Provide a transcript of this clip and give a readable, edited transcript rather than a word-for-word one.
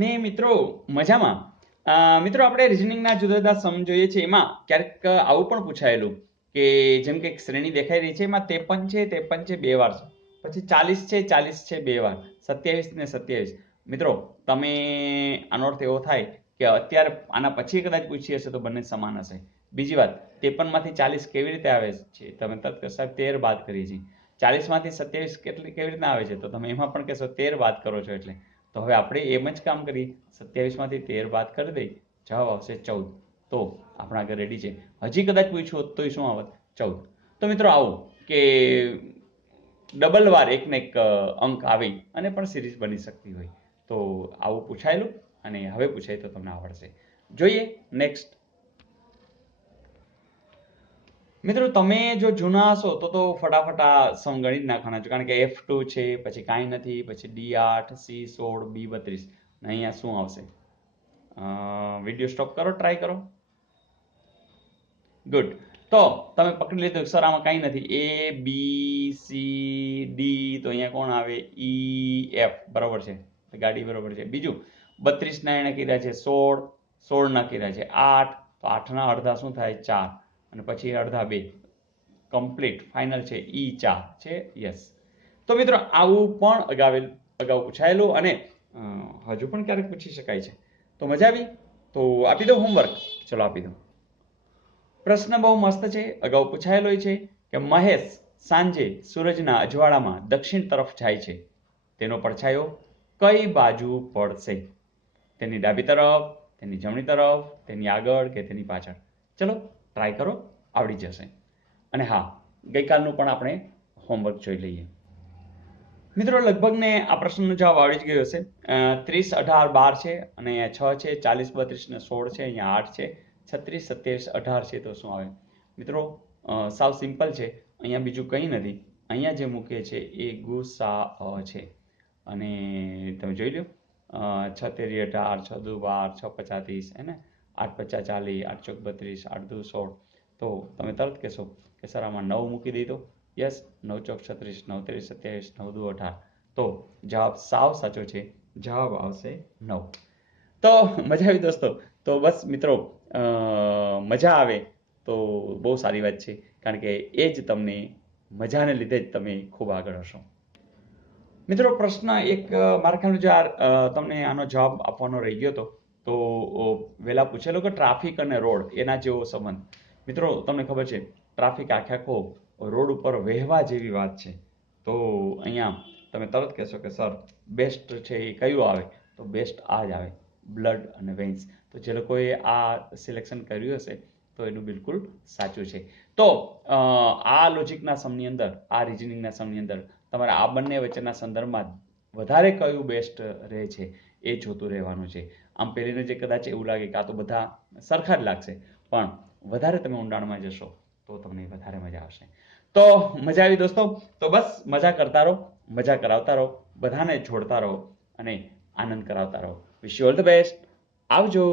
ને મિત્રો મજામાં. મિત્રો આપણે રિઝનિંગના જુદા જુદા સમ જોઈએ છે, એમાં ક્યારેક આવું પણ પૂછાયેલું કે જેમ કે એક શ્રેણી દેખાઈ રહી છે, એમાં 53 છે 2 વાર, પછી 40 છે 2 વાર, 27 ને 27. મિત્રો તમે આનો અર્થ એવો થાય કે અત્યારે આના પછી કદાચ પૂછી હશે તો બંને સમાન હશે. બીજી વાત, 53 માંથી 40 કેવી રીતે આવે છે? તમે તરત કહેશો 13 બાદ કરીએ છીએ. 40 માંથી 27 કેવી રીતના આવે છે? તો તમે એમાં પણ કહેશો 13 બાદ કરો છો એટલે. તો હવે આપણે એમ જ કામ કરી, 27 માંથી 13 બાદ કરી દઈ, જવાબ આવશે 14. તો આપણા આગળ રેડી છે. હજી કદાચ પૂછ્યું હોત તો શું આવત? 14. તો મિત્રો આવું કે ડબલ વાર એક ને એક અંક આવી અને પણ સિરીઝ બની શકતી હોય. તો આવું પૂછાયેલું અને હવે પૂછાય તો તમને આવડશે. જોઈએ નેક્સ્ટ. મિત્રો તમે જો જૂના હશો તો ફટાફટ આ સમ ગણી જ નાખવાના છો, કારણ કે F2 છે, પછી કાંઈ નથી, પછી D8, C16, B32. અહીંયા શું આવશે? વિડીયો સ્ટોપ કરો, ટ્રાય કરો. ગુડ. તો તમે પકડી લીધું સર આમાં કાંઈ નથી. A B C D, તો અહીંયા કોણ આવે? E F. બરાબર છે, ગાડી બરાબર છે. બીજું 32 ના એને કર્યા છે 16, 16 ના કર્યા છે 8, તો 8 ના અડધા શું થાય? 4, અને પછી અડધા 2. કમ્પ્લીટ ફાઇનલ છે E4 છે. યસ. તો મિત્રો આવું પણ અગાઉ પૂછાયેલું અને હજુ પણ ક્યારેક પૂછી શકાય છે. તો મજા આવી? તો આપી દો હોમવર્ક. ચલો આપી દો. પ્રશ્ન બહુ મસ્ત છે, અગાઉ પૂછાયેલો છે કે મહેશ સાંજે સૂરજના અજવાળામાં દક્ષિણ તરફ જાય છે, તેનો પડછાયો કઈ બાજુ પડશે? તેની ડાબી તરફ, તેની જમણી તરફ, તેની આગળ કે તેની પાછળ? ચલો ટ્રાય કરો, આવડી જશે. અને હા, ગઈકાલનું પણ આપણે હોમવર્ક જોઈ લઈએ. મિત્રો લગભગ ને આ પ્રશ્નનો જવાબ આવડી જ ગયો હશે. 30, 18, 12 છે, અને 6 છે, 40, 32 ને 16 છે, અહીંયા 8 છે, 36, 27, 18 છે. તો શું આવે? મિત્રો સાવ સિમ્પલ છે, અહીંયા બીજું કંઈ નથી. અહીંયા જે મૂકીએ છે એ ગુસા છે, અને તમે જોઈ લો 6 તેરી 18, 6 દુ 12, 6 પચા 30, હે ને, 8 પચા 40, 8 ચોક 32, 8 દુ 16. તો તમે તરત કહેશો કે સર આમાં 9 મૂકી દીધો. યસ, 9 ચોક 36, 9 તેરી 27, 9 દુ 18. તો જવાબ સાવ સાચો છે, જવાબ આવશે 9. તો મજા આવી દોસ્તો? તો બસ મિત્રો, મજા આવે તો બહુ સારી વાત છે, કારણ કે એ જ તમને મજાને લીધે જ તમે ખૂબ આગળ હશો. મિત્રો પ્રશ્ન એક મારા ખ્યાલ તમને આનો જવાબ આપવાનો રહી ગયો હતો, તો વહેલા પૂછેલો કે ટ્રાફિક અને રોડ એના જેવો સંબંધ. મિત્રો તમને ખબર છે, ટ્રાફિક આખો રોડ ઉપર વહેવા જેવી વાત છે. તો અહીંયા તમે તરત કહેશો કે સર બેસ્ટ છે એ કયું આવે? તો બેસ્ટ આ જ આવે, બ્લડ અને વેન્સ. તો જે લોકોએ આ સિલેક્શન કર્યું હશે તો એનું બિલકુલ સાચું છે. તો આ લોજિકના સમની અંદર, આ રિઝનિંગના સમની અંદર તમારે આ બંને વચ્ચેના સંદર્ભમાં વધારે કયું બેસ્ટ રહે છે એ જોતું રહેવાનું છે. આમ પહેલીને જે કદાચ એવું લાગે કે આ તો બધા સરખા જ લાગશે, પણ વધારે તમે ઊંડાણમાં જશો તો તમને વધારે મજા આવશે. તો મજા આવી દોસ્તો? તો બસ મજા કરતા રહો, મજા કરાવતા રહો, બધાને જોડતા રહો અને આનંદ કરાવતા રહો. Wish you all the best. આવજો.